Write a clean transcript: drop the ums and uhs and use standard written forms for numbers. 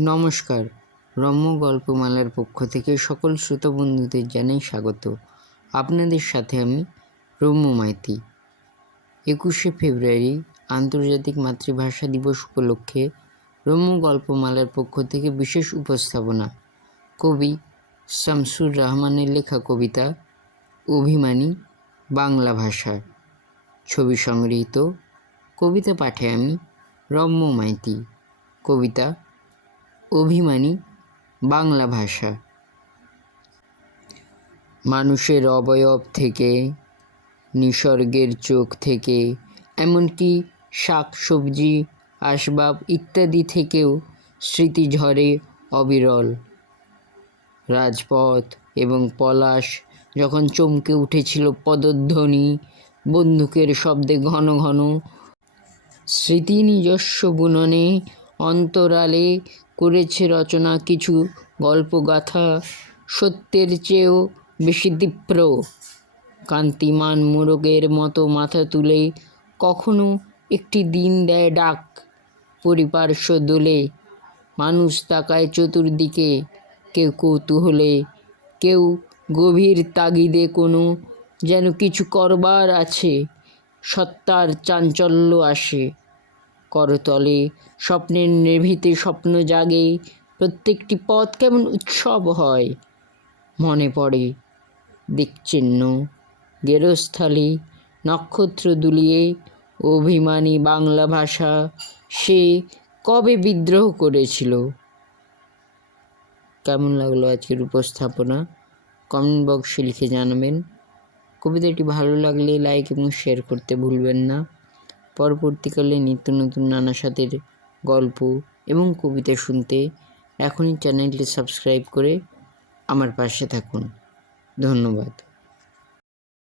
নমস্কার, রম্য গল্পমালার পক্ষ থেকে সকল শ্রোতা বন্ধুদের জানাই স্বাগত। আপনাদের সাথে আমি রম্য মাইতি। 21শে ফেব্রুয়ারি আন্তর্জাতিক মাতৃভাষা দিবস উপলক্ষে রম্য গল্পমালার পক্ষ থেকে বিশেষ উপস্থাপনা। কবি শামসুর রাহমানের লেখা কবিতা অভিমানী বাংলা ভাষা। ছবি সংগৃহীত। কবিতা পাঠে আমি রম্য মাইতি। কবিতা অভিমানী বাংলা ভাষা। মানুষের অবয়ব থেকে, নিসর্গের চোখ থেকে, এমনকি শাক সবজি আসবাব ইত্যাদি থেকেও স্মৃতি ঝরে অবিরল। রাজপথ এবং পলাশ যখন চমকে উঠেছিল পদধ্বনি, বন্দুকের শব্দে ঘন ঘন, স্মৃতি নিজস্ব বুননে অন্তরালে করেছে রচনা কিছু গল্পগাথা, সত্যের চেয়েও বেশি তীব্র। কান্তিমান মোরগের মতো মাথা তুলে কখনো একটি দিন দেয় ডাক, পরিপার্শ্ব দোলে। মানুষ তাকায় চতুর্দিকে, কেউ কৌতূহলে, কেউ গভীর তাগিদে, কোনো যেন কিছু করবার আছে। সত্তার চাঞ্চল্য আসে করতলে, স্বপ্নের নেভিতে স্বপ্ন জাগে, প্রত্যেকটি পথ কেমন উৎসব হয়। মনে পড়ে দিকচিহ্ন, গেরস্থালি, নক্ষত্র দুলিয়ে অভিমানী বাংলা ভাষা সে কবে বিদ্রোহ করেছিল। কেমন লাগলো আজকের উপস্থাপনা? কমেন্ট বক্সে লিখে জানাবেন। কবিতাটি ভালো লাগলে লাইক এবং শেয়ার করতে ভুলবেন না। পরবর্তীকালে নিত্য নতুন নানা স্বাদের গল্প এবং কবিতা শুনতে এখনই চ্যানেলটি সাবস্ক্রাইব করে আমার পাশে থাকুন। ধন্যবাদ।